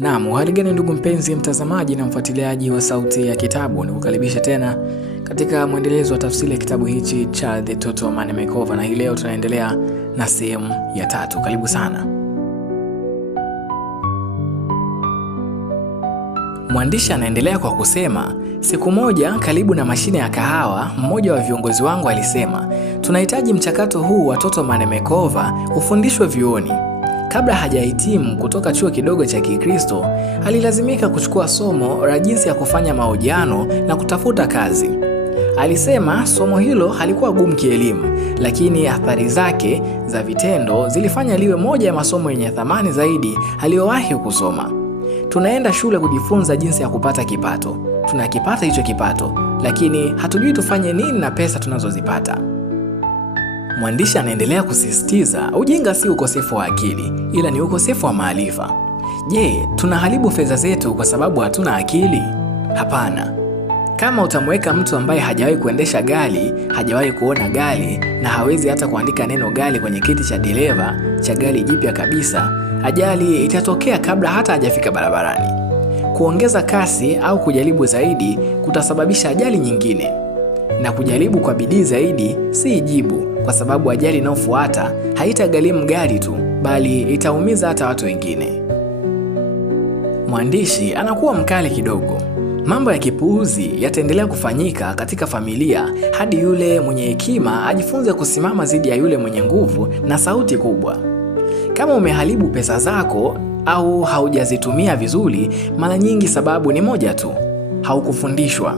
Naam, hali gani ndugu mpenzi mtazamaji na mfuatiliaji wa Sauti ya Kitabu, nikukaribisha tena katika mwendelezo wa tafsiri ya kitabu hichi cha The Total Money Makeover, na hii leo tunaendelea na sehemu ya 3. Karibu sana. Mwandishi anaendelea kwa kusema, siku moja karibu na mashine ya kahawa, mmoja wa viongozi wangu alisema, tunahitaji mchakato huu wa Total Money Makeover ufundishwe vyuoni. Kabla hajahitimu kutoka chuo kidogo cha Kikristo, alilazimika kuchukua somo la jinsi ya kufanya mahojiano na kutafuta kazi. Alisema somo hilo halikuwa gumu kielimu, lakini athari zake za vitendo zilifanya liwe moja ya masomo yenye thamani zaidi aliyowahi kusoma. Tunaenda shule kujifunza jinsi ya kupata kipato. Tunakipata hicho kipato, lakini hatujui tufanye nini na pesa tunazozipata. Mwandishi anaendelea kusisitiza, ujinga si ukosefu wa akili, ila ni ukosefu wa maarifa. Je, tunaharibu fedha zetu kwa sababu hatuna akili? Hapana. Kama utamweka mtu ambaye hajawahi kuendesha gari, hajawahi kuona gari, na hawezi hata kuandika neno gari kwenye kiti cha dereva cha gari jipya kabisa, ajali itatokea kabla hata hajafika barabarani. Kuongeza kasi au kujaribu zaidi kutasababisha ajali nyingine. Na kujaribu kwa bidii zaidi si jibu, kwa sababu ajali inayofuata haitagharimu gari tu, bali itaumiza hata watu wengine. Mwandishi anakuwa mkali kidogo. Mambo ya kipuuzi yataendelea kufanyika katika familia hadi yule mwenye hekima ajifunze kusimama dhidi ya yule mwenye nguvu na sauti kubwa. Kama umeharibu pesa zako au haujazitumia vizuri, mara nyingi sababu ni moja tu: haukufundishwa.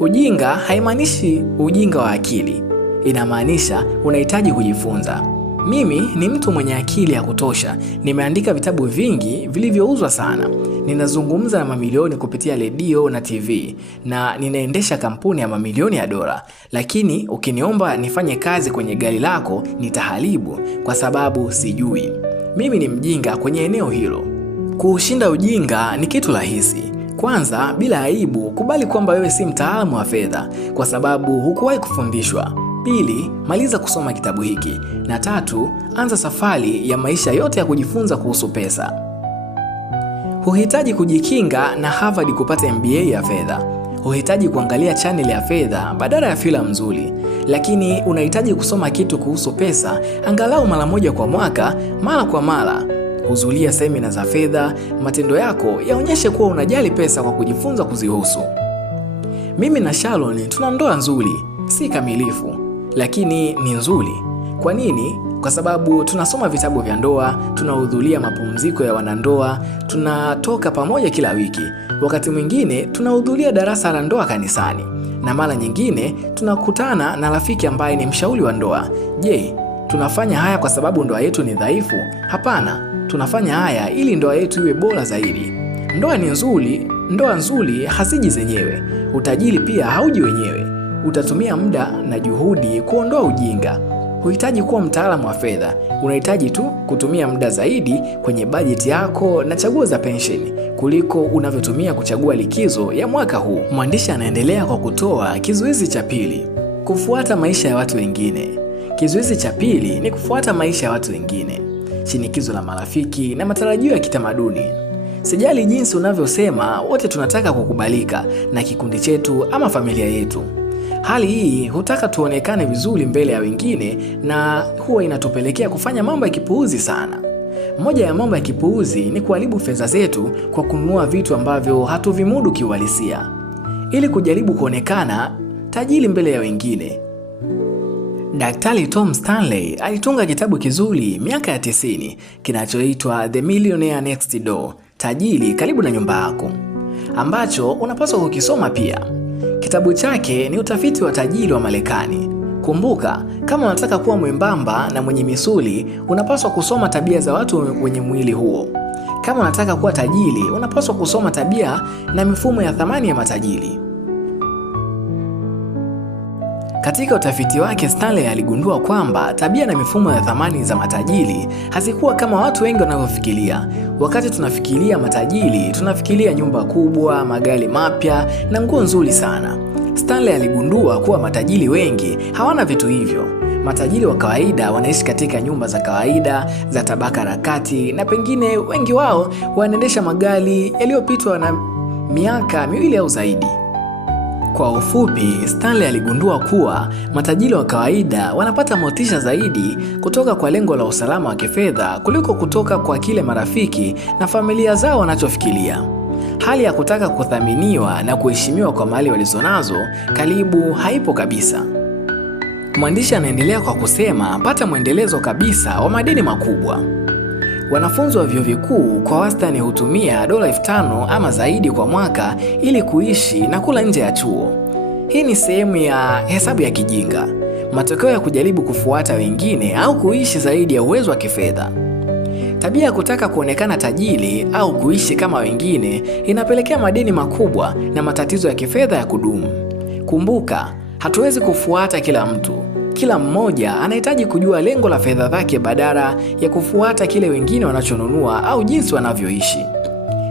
Ujinga haimaanishi ujinga wa akili, inamaanisha unahitaji kujifunza. Mimi ni mtu mwenye akili ya kutosha, nimeandika vitabu vingi vilivyouzwa sana, ninazungumza na mamilioni kupitia redio na TV, na ninaendesha kampuni ya mamilioni ya dola. Lakini ukiniomba nifanye kazi kwenye gari lako, nitaharibu kwa sababu sijui. Mimi ni mjinga kwenye eneo hilo. Kuushinda ujinga ni kitu rahisi. Kwanza, bila aibu, kubali kwamba wewe si mtaalamu wa fedha kwa sababu hukuwahi kufundishwa. Pili, maliza kusoma kitabu hiki. Na tatu, anza safari ya maisha yote ya kujifunza kuhusu pesa. Huhitaji kujikinga na Harvard kupata MBA ya fedha. Huhitaji kuangalia channel ya fedha badala ya filamu nzuri. Lakini unahitaji kusoma kitu kuhusu pesa angalau mara moja kwa mwaka, mara kwa mara. Hudhuria semina za fedha, matendo yako yaonyeshe kuwa unajali pesa kwa kujifunza kuzihusu. Mimi na Sharon tuna ndoa nzuri, si kamilifu, lakini ni nzuri. Kwa nini? Kwa sababu tunasoma vitabu vya ndoa, tunahudhuria mapumziko ya wanandoa, tunatoka pamoja kila wiki. Wakati mwingine tunahudhuria darasa la ndoa kanisani, na mara nyingine tunakutana na rafiki ambaye ni mshauri wa ndoa. Je, tunafanya haya kwa sababu ndoa yetu ni dhaifu? Hapana. Tunafanya haya ili ndoa yetu iwe bora zaidi. Ndoa nzuri haziji zenyewe. Utajiri pia hauji wenyewe. Utatumia muda na juhudi kuondoa ujinga. Huhitaji kuwa mtaalamu wa fedha. Unahitaji tu kutumia muda zaidi kwenye bajeti yako na chaguo za pensheni kuliko unavyotumia kuchagua likizo ya mwaka huu. Mwandishi anaendelea kwa kutoa kizuizi cha pili: kufuata maisha ya watu wengine. Kizuizi cha pili ni kufuata maisha ya watu wengine. Shinikizo la marafiki na matarajio ya kitamaduni. Sijali jinsi unavyosema, wote tunataka kukubalika na kikundi chetu ama familia yetu. Hali hii hutaka tuonekane vizuri mbele ya wengine, na huwa inatupelekea kufanya mambo ya kipuuzi sana. Moja ya mambo ya kipuuzi ni kuharibu fedha zetu kwa kununua vitu ambavyo hatuvimudu kiuhalisia, ili kujaribu kuonekana tajiri mbele ya wengine. Daktari Tom Stanley alitunga kitabu kizuri miaka ya 90 kinachoitwa The Millionaire Next Door, tajiri karibu na nyumba yako, ambacho unapaswa kukisoma pia. Kitabu chake ni utafiti wa tajiri wa Marekani. Kumbuka, kama unataka kuwa mwembamba na mwenye misuli, unapaswa kusoma tabia za watu wenye mwili huo. Kama unataka kuwa tajiri, unapaswa kusoma tabia na mifumo ya thamani ya matajiri. Katika utafiti wake, Stanley aligundua kwamba tabia na mifumo ya thamani za matajiri hazikuwa kama watu wengi wanavyofikiria. Wakati tunafikiria matajiri, tunafikiria nyumba kubwa, magari mapya na nguo nzuri sana. Stanley aligundua kuwa matajiri wengi hawana vitu hivyo. Matajiri wa kawaida wanaishi katika nyumba za kawaida za tabaka la kati, na pengine wengi wao wanaendesha magari yaliyopitwa na miaka 2 au zaidi. Kwa ufupi, Stanley aligundua kuwa matajiri wa kawaida wanapata motisha zaidi kutoka kwa lengo la usalama wa kifedha kuliko kutoka kwa kile marafiki na familia zao wanachofikiria. Hali ya kutaka kuthaminiwa na kuheshimiwa kwa mali walizonazo karibu haipo kabisa. Mwandishi anaendelea kwa kusema, pata mwendelezo kabisa wa madeni makubwa. Wanafunzi wa vyuo vikuu kwa wastani hutumia $5,000 ama zaidi kwa mwaka ili kuishi na kula nje ya chuo. Hii ni sehemu ya hesabu ya kijinga, matokeo ya kujaribu kufuata wengine au kuishi zaidi ya uwezo wa kifedha. Tabia ya kutaka kuonekana tajiri au kuishi kama wengine inapelekea madeni makubwa na matatizo ya kifedha ya kudumu. Kumbuka, hatuwezi kufuata kila mtu. Kila mmoja anahitaji kujua lengo la fedha zake badala ya kufuata kile wengine wanachonunua au jinsi wanavyoishi.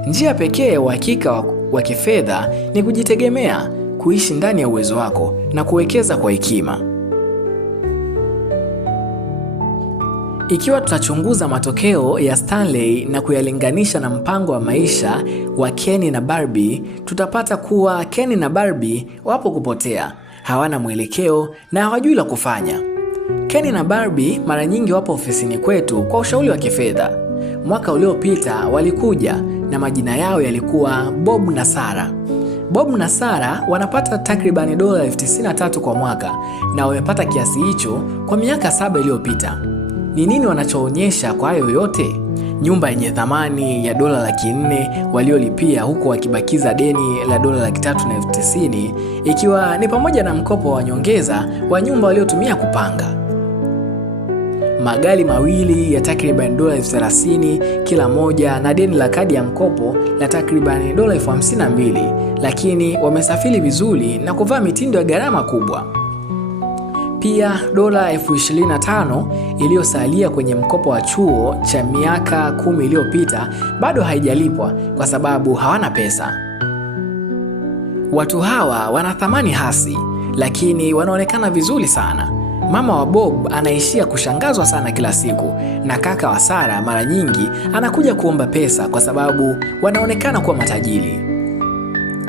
Njia pekee ya uhakika wa kifedha ni kujitegemea, kuishi ndani ya uwezo wako na kuwekeza kwa hekima. Ikiwa tutachunguza matokeo ya Stanley na kuyalinganisha na mpango wa maisha wa Ken na Barbie, tutapata kuwa Ken na Barbie wapo kupotea. Hawana mwelekeo na hawajui la kufanya. Ken na Barbie mara nyingi wapo ofisini kwetu kwa ushauri wa kifedha. Mwaka uliopita walikuja na majina yao yalikuwa Bob na Sarah. Bob na Sarah wanapata takriban $93,000 kwa mwaka na wamepata kiasi hicho kwa miaka 7 iliyopita. Ni nini wanachoonyesha kwa hayo yote? Nyumba yenye thamani ya $400,000 waliolipia huku wakibakiza deni la $390,000, ikiwa ni pamoja na mkopo wa nyongeza wa nyumba waliotumia kupanga. Magari mawili ya takriban $30,000 kila moja na deni la kadi ya mkopo la takriban $52,000, lakini wamesafiri vizuri na kuvaa mitindo ya gharama kubwa. Pia $25,000 iliyosalia kwenye mkopo wa chuo cha miaka 10 iliyopita bado haijalipwa kwa sababu hawana pesa. Watu hawa wana thamani hasi, lakini wanaonekana vizuri sana. Mama wa Bob anaishia kushangazwa sana kila siku, na kaka wa Sarah mara nyingi anakuja kuomba pesa kwa sababu wanaonekana kuwa matajiri.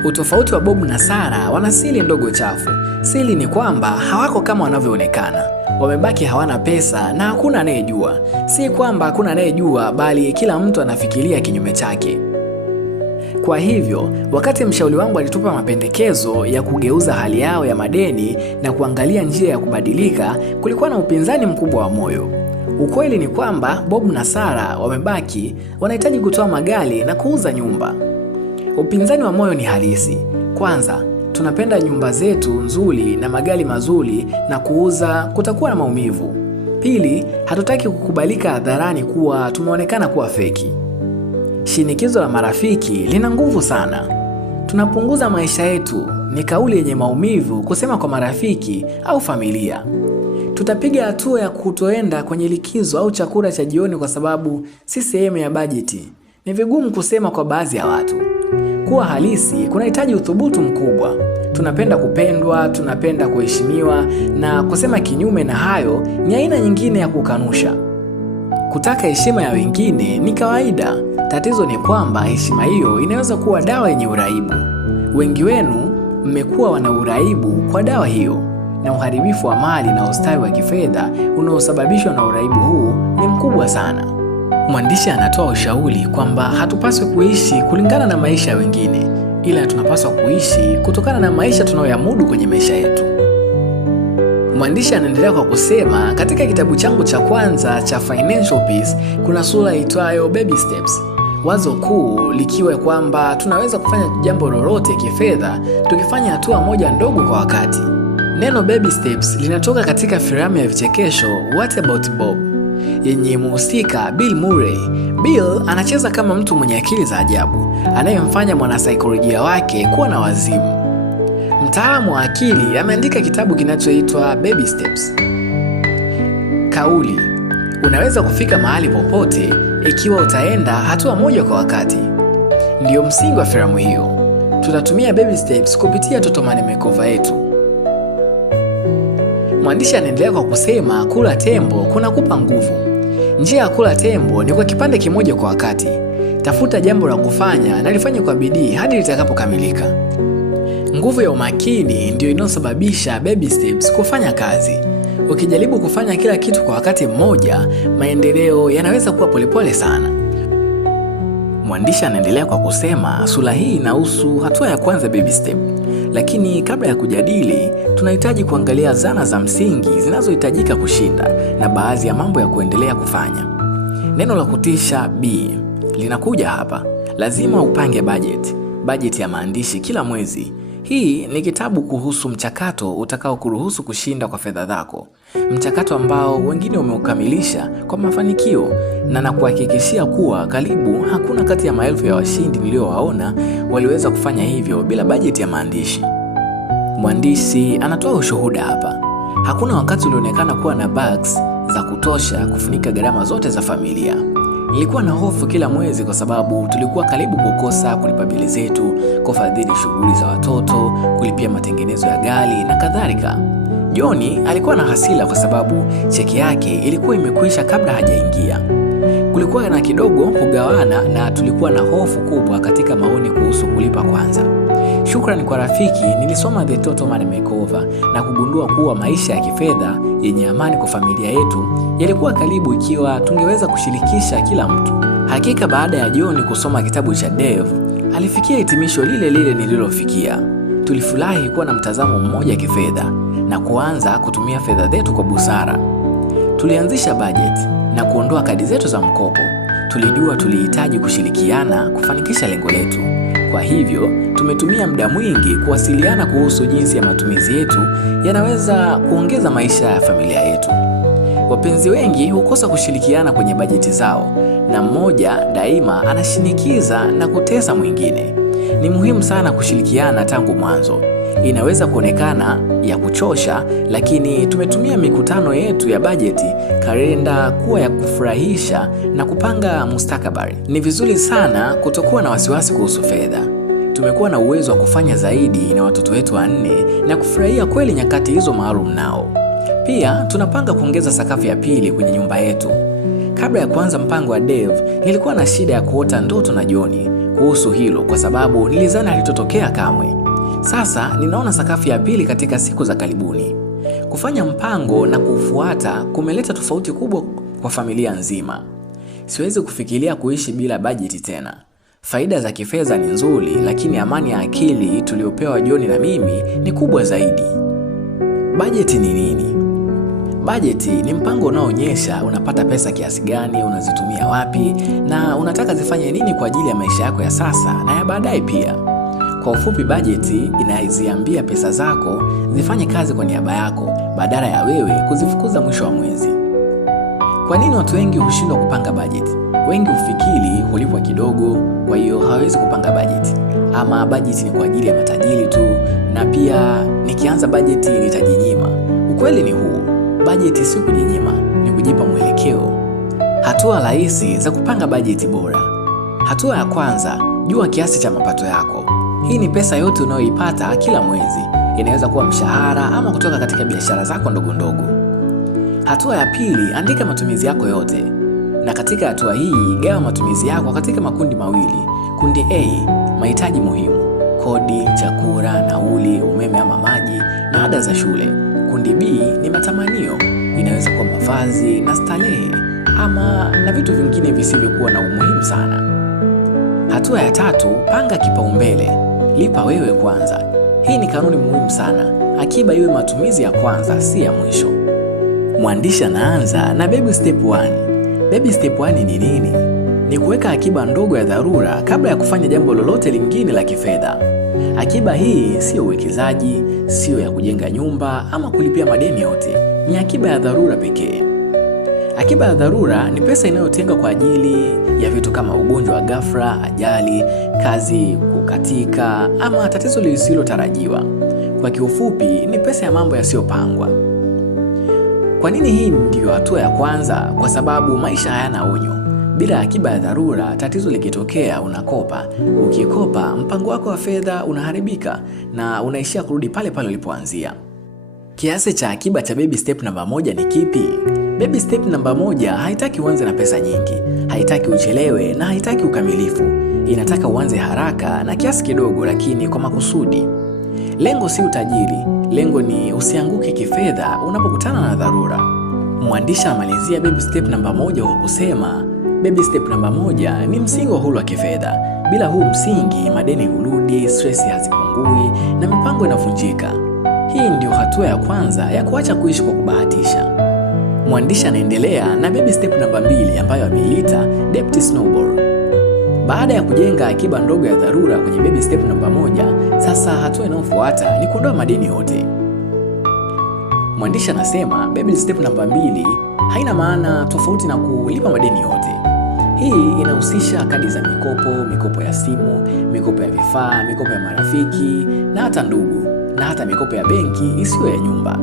Utofauti wa Bob na Sarah wana siri ndogo chafu. Siri ni kwamba hawako kama wanavyoonekana. Wamebaki hawana pesa na hakuna anayejua. Si kwamba hakuna anayejua, bali kila mtu anafikiria kinyume chake. Kwa hivyo, wakati mshauri wangu alitupa mapendekezo ya kugeuza hali yao ya madeni na kuangalia njia ya kubadilika, kulikuwa na upinzani mkubwa wa moyo. Ukweli ni kwamba Bob na Sarah wamebaki, wanahitaji kutoa magari na kuuza nyumba. Upinzani wa moyo ni halisi. Kwanza, tunapenda nyumba zetu nzuri na magari mazuri, na kuuza kutakuwa na maumivu. Pili, hatutaki kukubalika hadharani kuwa tumeonekana kuwa feki. Shinikizo la marafiki lina nguvu sana. Tunapunguza maisha yetu ni kauli yenye maumivu kusema kwa marafiki au familia. Tutapiga hatua ya kutoenda kwenye likizo au chakula cha jioni kwa sababu si sehemu ya bajeti. Ni vigumu kusema kwa baadhi ya watu. Kuwa halisi kunahitaji uthubutu mkubwa. Tunapenda kupendwa, tunapenda kuheshimiwa, na kusema kinyume na hayo ni aina nyingine ya kukanusha. Kutaka heshima ya wengine ni kawaida. Tatizo ni kwamba heshima hiyo inaweza kuwa dawa yenye uraibu. Wengi wenu mmekuwa wana uraibu kwa dawa hiyo, na uharibifu wa mali na ustawi wa kifedha unaosababishwa na uraibu huu ni mkubwa sana. Mwandishi anatoa ushauri kwamba hatupaswi kuishi kulingana na maisha ya wengine, ila tunapaswa kuishi kutokana na maisha tunayoyamudu kwenye maisha yetu. Mwandishi anaendelea kwa kusema, katika kitabu changu cha kwanza cha Financial Peace kuna sura itwayo Baby Steps. Wazo kuu likiwa kwamba tunaweza kufanya jambo lolote kifedha tukifanya hatua moja ndogo kwa wakati. Neno Baby Steps linatoka katika filamu ya vichekesho What About Bob yenye mhusika Bill Murray. Bill anacheza kama mtu mwenye akili za ajabu anayemfanya mwanasaikolojia wake kuwa na wazimu. Mtaalamu wa akili ameandika kitabu kinachoitwa Baby Steps. Kauli, unaweza kufika mahali popote ikiwa utaenda hatua moja kwa wakati, ndio msingi wa filamu hiyo. Tutatumia baby steps kupitia Totomane Makeover yetu. Mwandishi anaendelea kwa kusema kula tembo kunakupa nguvu. Njia ya kula tembo ni kwa kipande kimoja kwa wakati. Tafuta jambo la kufanya na lifanye kwa bidii hadi litakapokamilika. Nguvu ya umakini ndio inayosababisha baby steps kufanya kazi. Ukijaribu kufanya kila kitu kwa wakati mmoja, maendeleo yanaweza kuwa polepole sana. Mwandishi anaendelea kwa kusema sura hii inahusu hatua ya kwanza baby step. Lakini kabla ya kujadili, tunahitaji kuangalia zana za msingi zinazohitajika kushinda na baadhi ya mambo ya kuendelea kufanya. Neno la kutisha B linakuja hapa. Lazima upange budget ya maandishi kila mwezi. Hii ni kitabu kuhusu mchakato utakao kuruhusu kushinda kwa fedha zako. Mchakato ambao wengine wameukamilisha kwa mafanikio, na nakuhakikishia kuwa karibu hakuna kati ya maelfu ya washindi niliowaona waliweza kufanya hivyo bila bajeti ya maandishi. Mwandishi anatoa ushuhuda hapa. Hakuna wakati ulionekana kuwa na bucks za kutosha kufunika gharama zote za familia. Nilikuwa na hofu kila mwezi kwa sababu tulikuwa karibu kukosa kulipa bili zetu, kufadhili shughuli za watoto, kulipia matengenezo ya gari na kadhalika. Joni alikuwa na hasira kwa sababu cheki yake ilikuwa imekwisha kabla hajaingia. Kulikuwa na kidogo kugawana na tulikuwa na hofu kubwa katika maoni kuhusu kulipa kwanza. Shukrani kwa rafiki, nilisoma The Total Money Makeover na kugundua kuwa maisha ya kifedha yenye amani kwa familia yetu yalikuwa karibu ikiwa tungeweza kushirikisha kila mtu. Hakika baada ya John kusoma kitabu cha Dave, alifikia hitimisho lile lile nililofikia. Tulifurahi kuwa na mtazamo mmoja kifedha na kuanza kutumia fedha zetu kwa busara. Tulianzisha budget na kuondoa kadi zetu za mkopo. Tulijua tulihitaji kushirikiana kufanikisha lengo letu. Kwa hivyo, tumetumia muda mwingi kuwasiliana kuhusu jinsi ya matumizi yetu yanaweza kuongeza maisha ya familia yetu. Wapenzi wengi hukosa kushirikiana kwenye bajeti zao, na mmoja daima anashinikiza na kutesa mwingine. Ni muhimu sana kushirikiana tangu mwanzo. Inaweza kuonekana ya kuchosha, lakini tumetumia mikutano yetu ya bajeti, kalenda kuwa ya kufurahisha na kupanga mustakabali. Ni vizuri sana kutokuwa na wasiwasi kuhusu fedha. Tumekuwa na uwezo wa kufanya zaidi na watoto wetu 4 na kufurahia kweli nyakati hizo maalum nao. Pia tunapanga kuongeza sakafu ya pili kwenye nyumba yetu. Kabla ya kuanza mpango wa Dave, nilikuwa na shida ya kuota ndoto na Joni kuhusu hilo kwa sababu nilizani halitotokea kamwe. Sasa ninaona sakafu ya pili katika siku za karibuni. Kufanya mpango na kufuata kumeleta tofauti kubwa kwa familia nzima. Siwezi kufikiria kuishi bila bajeti tena. Faida za kifedha ni nzuri, lakini amani ya akili tuliopewa Joni na mimi ni kubwa zaidi. Bajeti ni nini? Bajeti ni mpango unaoonyesha unapata pesa kiasi gani, unazitumia wapi, na unataka zifanye nini kwa ajili ya maisha yako ya sasa na ya baadaye pia. Kwa ufupi, bajeti inaziambia pesa zako zifanye kazi kwa niaba yako badala ya wewe kuzifukuza mwisho wa mwezi. Kwa nini watu wengi hushindwa kupanga bajeti? Wengi hufikiri hulipwa kidogo, kwa hiyo hawezi kupanga bajeti, ama bajeti ni kwa ajili ya matajiri tu, na pia nikianza bajeti nitajinyima. Ukweli ni huu, bajeti si kujinyima, ni kujipa mwelekeo. Hatua rahisi za kupanga bajeti bora. Hatua ya kwanza, jua kiasi cha mapato yako. Hii ni pesa yote unayoipata kila mwezi. Inaweza kuwa mshahara ama kutoka katika biashara zako ndogo ndogo. Hatua ya pili, andika matumizi yako yote. Na katika hatua hii, gawa matumizi yako katika makundi mawili. Kundi A, mahitaji muhimu: kodi, chakula, nauli, umeme ama maji na ada za shule. Kundi B ni matamanio. Inaweza kuwa mavazi na starehe ama na vitu vingine visivyokuwa na umuhimu sana. Hatua ya tatu, panga kipaumbele. Lipa wewe kwanza. Hii ni kanuni muhimu sana. Akiba iwe matumizi ya kwanza, si ya mwisho. Mwandishi anaanza na baby step 1. Baby step 1 ni nini? Ni kuweka akiba ndogo ya dharura kabla ya kufanya jambo lolote lingine la kifedha. Akiba hii sio uwekezaji, sio ya kujenga nyumba ama kulipia madeni yote. Ni akiba ya dharura pekee. Akiba ya dharura ni pesa inayotengwa kwa ajili ya vitu kama ugonjwa wa ghafla, ajali, kazi kukatika ama tatizo lisilotarajiwa. Kwa kiufupi, ni pesa ya mambo yasiyopangwa. Kwa nini hii ndiyo hatua ya kwanza? Kwa sababu maisha hayana onyo. Bila akiba ya dharura, tatizo likitokea unakopa. Ukikopa, mpango wako wa fedha unaharibika na unaishia kurudi pale pale ulipoanzia. Kiasi cha akiba cha baby step namba 1 ni kipi? Baby step namba 1 haitaki uanze na pesa nyingi, haitaki uchelewe na haitaki ukamilifu. Inataka uanze haraka na kiasi kidogo, lakini kwa makusudi. Lengo si utajiri, lengo ni usianguke kifedha unapokutana na dharura. Mwandishi anamalizia baby step namba 1 kwa kusema, baby step namba 1 ni msingi wa uhuru wa kifedha. Bila huu msingi, madeni hurudi, stress hazipungui na mipango inavunjika. Hii ndio hatua ya kwanza ya kuacha kuishi kwa kubahatisha. Mwandishi anaendelea na baby step namba 2 ambayo ameita debt snowball. Baada ya kujenga akiba ndogo ya dharura kwenye baby step namba 1, sasa hatua inayofuata ni kuondoa madeni yote. Mwandishi anasema baby step namba 2 haina maana tofauti na kulipa madeni yote. Hii inahusisha kadi za mikopo, mikopo ya simu, mikopo ya vifaa, mikopo ya marafiki na hata ndugu, na hata mikopo ya benki isiyo ya nyumba.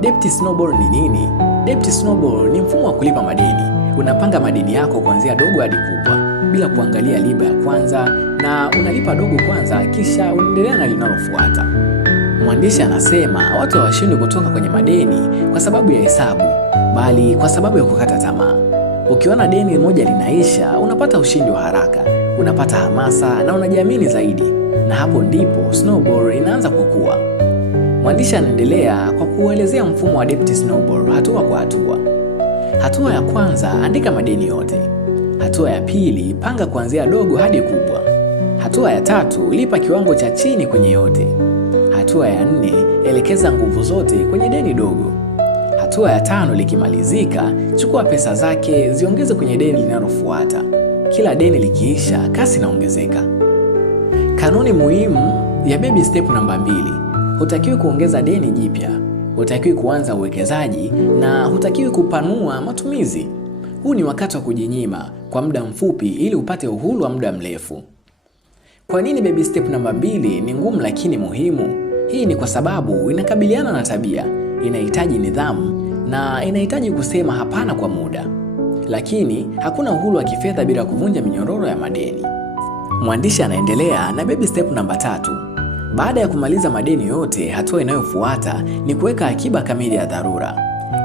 Debt snowball ni nini? Debt snowball ni mfumo wa kulipa madeni. Unapanga madeni yako kuanzia dogo hadi kubwa bila kuangalia riba ya kwanza, na unalipa dogo kwanza kisha unaendelea na linalofuata. Mwandishi anasema watu hawashindi kutoka kwenye madeni kwa sababu ya hesabu, bali kwa sababu ya kukata tamaa. Ukiona deni moja linaisha, unapata ushindi wa haraka, unapata hamasa na unajiamini zaidi, na hapo ndipo snowball inaanza kukua. Mwandishi anaendelea kwa kuelezea mfumo wa debt snowball hatua kwa hatua. Hatua ya kwanza, andika madeni yote. Hatua ya pili, panga kuanzia dogo hadi kubwa. Hatua ya 3, lipa kiwango cha chini kwenye yote. Hatua ya 4, elekeza nguvu zote kwenye deni dogo. Hatua ya 5 likimalizika, chukua pesa zake ziongeze kwenye deni linalofuata. Kila deni likiisha, kasi inaongezeka. Kanuni muhimu ya baby step namba 2: hutakiwi kuongeza deni jipya, hutakiwi kuanza uwekezaji na hutakiwi kupanua matumizi. Huu ni wakati wa kujinyima kwa muda mfupi ili upate uhuru wa muda mrefu. Kwa nini baby step namba 2 ni ngumu lakini muhimu? Hii ni kwa sababu inakabiliana na tabia, inahitaji nidhamu na inahitaji kusema hapana kwa muda. Lakini hakuna uhuru wa kifedha bila kuvunja minyororo ya madeni. Mwandishi anaendelea na baby step namba 3. Baada ya kumaliza madeni yote, hatua inayofuata ni kuweka akiba kamili ya dharura.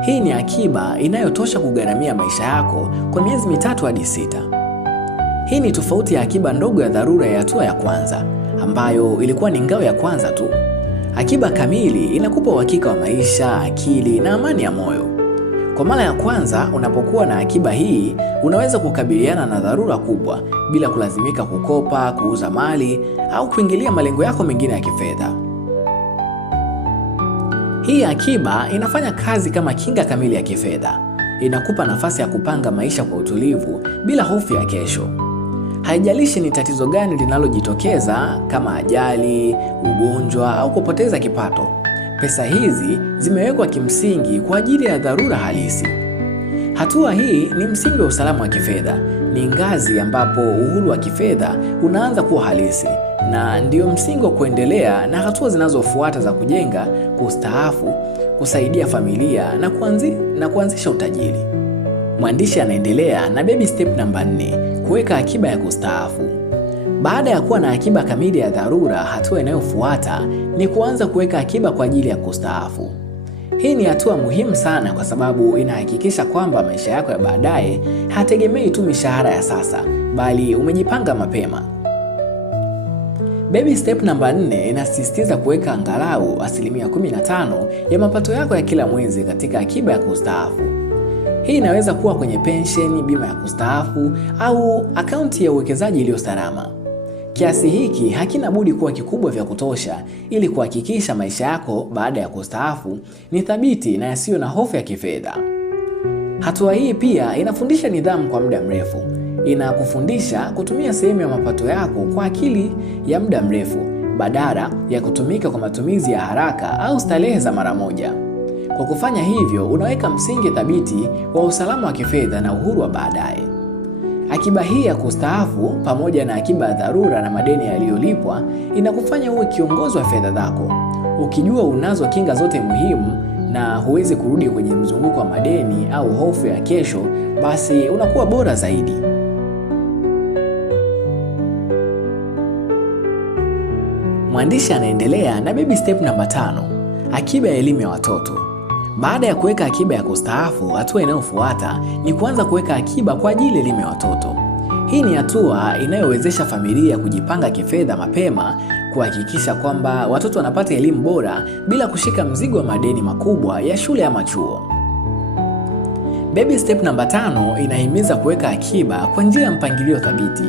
Hii ni akiba inayotosha kugharamia maisha yako kwa miezi 3 hadi 6. Hii ni tofauti ya akiba ndogo ya dharura ya hatua ya kwanza, ambayo ilikuwa ni ngao ya kwanza tu. Akiba kamili inakupa uhakika wa maisha, akili na amani ya moyo. Kwa mara ya kwanza unapokuwa na akiba hii, unaweza kukabiliana na dharura kubwa bila kulazimika kukopa, kuuza mali au kuingilia malengo yako mengine ya kifedha. Hii akiba inafanya kazi kama kinga kamili ya kifedha. Inakupa nafasi ya kupanga maisha kwa utulivu bila hofu ya kesho. Haijalishi ni tatizo gani linalojitokeza kama ajali, ugonjwa au kupoteza kipato. Pesa hizi zimewekwa kimsingi kwa ajili ya dharura halisi. Hatua hii ni msingi wa usalama wa kifedha. Ni ngazi ambapo uhuru wa kifedha unaanza kuwa halisi, na ndio msingi wa kuendelea na hatua zinazofuata za kujenga, kustaafu, kusaidia familia na kuanzisha utajiri. Mwandishi anaendelea na baby step namba 4, kuweka akiba ya kustaafu. Baada ya kuwa na akiba kamili ya dharura, hatua inayofuata ni kuanza kuweka akiba kwa ajili ya kustaafu. Hii ni hatua muhimu sana kwa sababu inahakikisha kwamba maisha yako ya baadaye hategemei tu mishahara ya sasa, bali umejipanga mapema. Baby step namba 4 inasisitiza kuweka angalau 15% ya mapato yako ya kila mwezi katika akiba ya kustaafu. Hii inaweza kuwa kwenye pensheni, bima ya kustaafu au akaunti ya uwekezaji iliyo salama. Kiasi hiki hakina budi kuwa kikubwa vya kutosha ili kuhakikisha maisha yako baada ya kustaafu ni thabiti na yasiyo na hofu ya kifedha. Hatua hii pia inafundisha nidhamu kwa muda mrefu. Inakufundisha kutumia sehemu ya mapato yako kwa akili ya muda mrefu badala ya kutumika kwa matumizi ya haraka au starehe za mara moja. Kwa kufanya hivyo, unaweka msingi thabiti wa usalama wa kifedha na uhuru wa baadaye. Akiba hii ya kustaafu pamoja na akiba ya dharura na madeni yaliyolipwa inakufanya uwe kiongozi wa fedha zako. Ukijua unazo kinga zote muhimu na huwezi kurudi kwenye mzunguko wa madeni au hofu ya kesho, basi unakuwa bora zaidi. Mwandishi anaendelea na baby step namba 5. Akiba ya elimu ya watoto. Baada ya kuweka akiba ya kustaafu, hatua inayofuata ni kuanza kuweka akiba kwa ajili ya elimu ya watoto. Hii ni hatua inayowezesha familia kujipanga kifedha mapema, kuhakikisha kwamba watoto wanapata elimu bora bila kushika mzigo wa madeni makubwa ya shule ama chuo. Baby step namba 5 inahimiza kuweka akiba kwa njia ya mpangilio thabiti.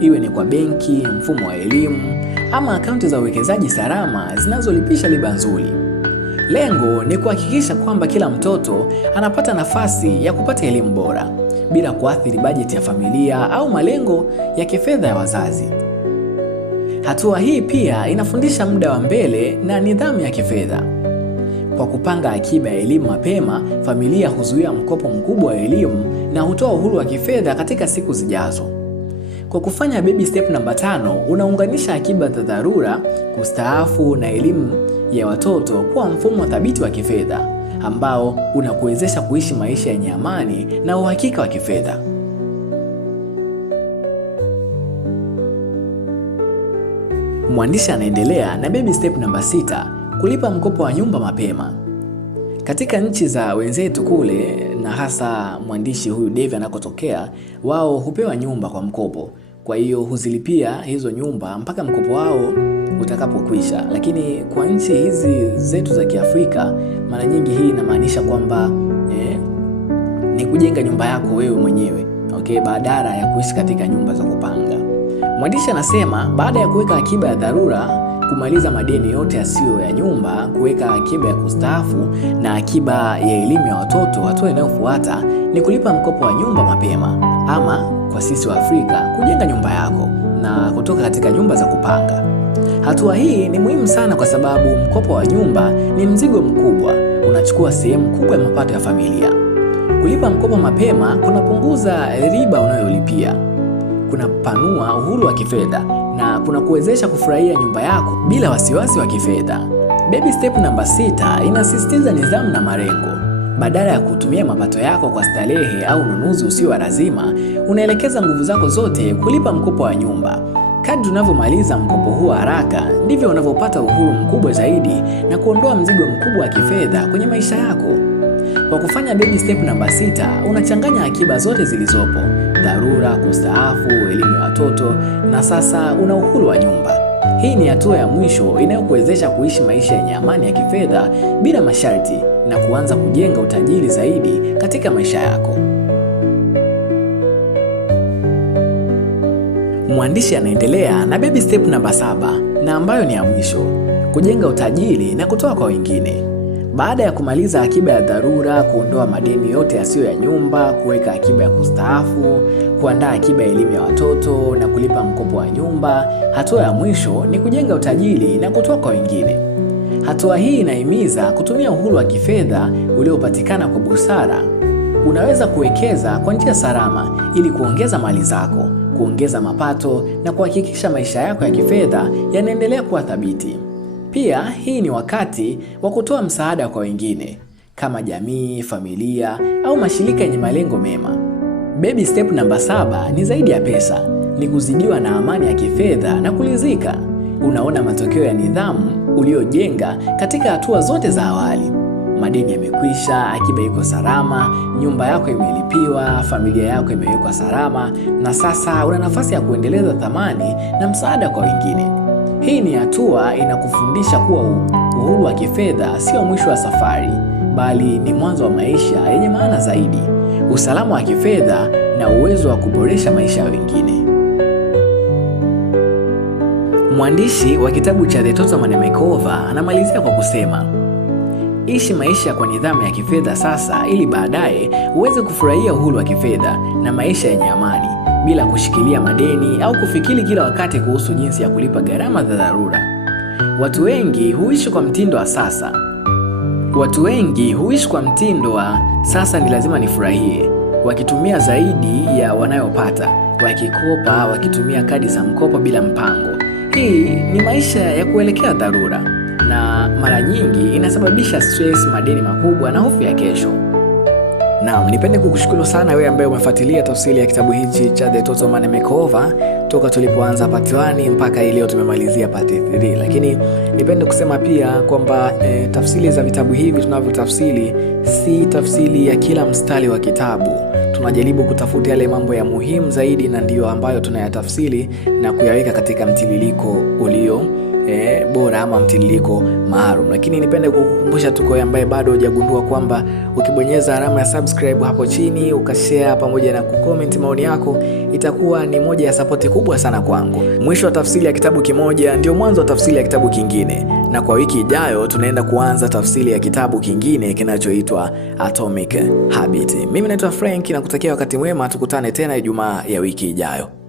Iwe ni kwa benki, mfumo wa elimu, ama akaunti za uwekezaji salama zinazolipisha riba nzuri. Lengo ni kuhakikisha kwamba kila mtoto anapata nafasi ya kupata elimu bora bila kuathiri bajeti ya familia au malengo ya kifedha ya wazazi. Hatua hii pia inafundisha muda wa mbele na nidhamu ya kifedha. Kwa kupanga akiba ya elimu mapema, familia huzuia mkopo mkubwa wa elimu na hutoa uhuru wa kifedha katika siku zijazo. Kwa kufanya baby step namba 5, unaunganisha akiba za dharura, kustaafu na elimu ya watoto kuwa mfumo thabiti wa kifedha ambao unakuwezesha kuishi maisha yenye amani na uhakika wa kifedha. Mwandishi anaendelea na baby step namba 6, kulipa mkopo wa nyumba mapema. Katika nchi za wenzetu kule, na hasa mwandishi huyu Devi anakotokea, wao hupewa nyumba kwa mkopo. Kwa hiyo huzilipia hizo nyumba mpaka mkopo wao utakapokwisha. Lakini kwa nchi hizi zetu za Kiafrika, mara nyingi hii inamaanisha kwamba ni kujenga nyumba yako wewe mwenyewe, badala ya kuishi katika nyumba za kupanga. Mwandishi anasema baada ya kuweka akiba ya dharura, kumaliza madeni yote yasiyo ya nyumba, kuweka akiba ya kustaafu na akiba ya elimu ya watoto, hatua inayofuata ni kulipa mkopo wa nyumba mapema, ama kwa sisi wa Afrika, kujenga nyumba yako na kutoka katika nyumba za kupanga. Hatua hii ni muhimu sana kwa sababu mkopo wa nyumba ni mzigo mkubwa, unachukua sehemu kubwa ya mapato ya familia. Kulipa mkopo mapema kunapunguza riba unayolipia, kunapanua uhuru wa kifedha na kunakuwezesha kufurahia nyumba yako bila wasiwasi wa kifedha. Baby step namba 6 inasisitiza nidhamu na malengo. Badala ya kutumia mapato yako kwa starehe au ununuzi usio wa lazima, unaelekeza nguvu zako zote kulipa mkopo wa nyumba. Kadri unavyomaliza mkopo huo haraka, ndivyo unavyopata uhuru mkubwa zaidi na kuondoa mzigo mkubwa wa kifedha kwenye maisha yako. Kwa kufanya baby step namba 6, unachanganya akiba zote zilizopo: dharura, kustaafu, elimu ya watoto, na sasa una uhuru wa nyumba. Hii ni hatua ya mwisho inayokuwezesha kuishi maisha yenye amani ya kifedha bila masharti na kuanza kujenga utajiri zaidi katika maisha yako. Mwandishi anaendelea na baby step namba 7, na ambayo ni ya mwisho: kujenga utajiri na kutoa kwa wengine. Baada ya kumaliza akiba ya dharura, kuondoa madeni yote yasiyo ya nyumba, kuweka akiba ya kustaafu, kuandaa akiba ya elimu ya watoto na kulipa mkopo wa nyumba, hatua ya mwisho ni kujenga utajiri na kutoa kwa wengine. Hatua hii inahimiza kutumia uhuru wa kifedha uliopatikana kwa busara. Unaweza kuwekeza kwa njia salama ili kuongeza mali zako, kuongeza mapato na kuhakikisha maisha yako ya kifedha yanaendelea kuwa thabiti. Pia hii ni wakati wa kutoa msaada kwa wengine kama jamii, familia au mashirika yenye malengo mema. Baby step namba 7 ni zaidi ya pesa, ni kuzidiwa na amani ya kifedha na kuridhika. Unaona matokeo ya nidhamu uliojenga katika hatua zote za awali. Madeni yamekwisha, akiba iko salama, nyumba yako imelipiwa, familia yako imewekwa salama, na sasa una nafasi ya kuendeleza thamani na msaada kwa wengine. Hii ni hatua inakufundisha kuwa uhuru wa kifedha sio mwisho wa safari, bali ni mwanzo wa maisha yenye maana zaidi, usalama wa kifedha na uwezo wa kuboresha maisha ya wengine. Mwandishi wa kitabu cha The Total Money Makeover anamalizia kwa kusema, ishi maisha kwa nidhamu ya kifedha sasa ili baadaye uweze kufurahia uhuru wa kifedha na maisha yenye amani bila kushikilia madeni au kufikiri kila wakati kuhusu jinsi ya kulipa gharama za dharura. Watu wengi huishi kwa mtindo wa sasa ni lazima nifurahie, wakitumia zaidi ya wanayopata, wakikopa, wakitumia kadi za mkopo bila mpango. Hii ni maisha ya kuelekea dharura na mara nyingi inasababisha stress, madeni makubwa na hofu ya kesho. Naam, nipende kukushukuru sana wewe ambaye umefuatilia tafsiri ya kitabu hichi cha The Total Money Makeover. toka tulipoanza part 1 mpaka leo tumemalizia part 3. Lakini nipende kusema pia kwamba tafsiri za vitabu hivi tunavyotafsiri si tafsiri ya kila mstari wa kitabu. Tunajaribu kutafuta yale mambo ya muhimu zaidi, na ndiyo ambayo tunayatafsiri na kuyaweka katika mtiririko ulio bora ama mtiririko maalum. Lakini nipende kukukumbusha tu kwa ambaye bado hujagundua kwamba ukibonyeza alama ya subscribe hapo chini, ukashare pamoja na kucomment maoni yako, itakuwa ni moja ya support kubwa sana kwangu. Mwisho wa tafsiri ya kitabu kimoja ndio mwanzo wa tafsiri ya kitabu kingine, na kwa wiki ijayo tunaenda kuanza tafsiri ya kitabu kingine kinachoitwa Atomic Habits. Mimi naitwa Frank na kutakia wakati mwema, tukutane tena Ijumaa ya wiki ijayo.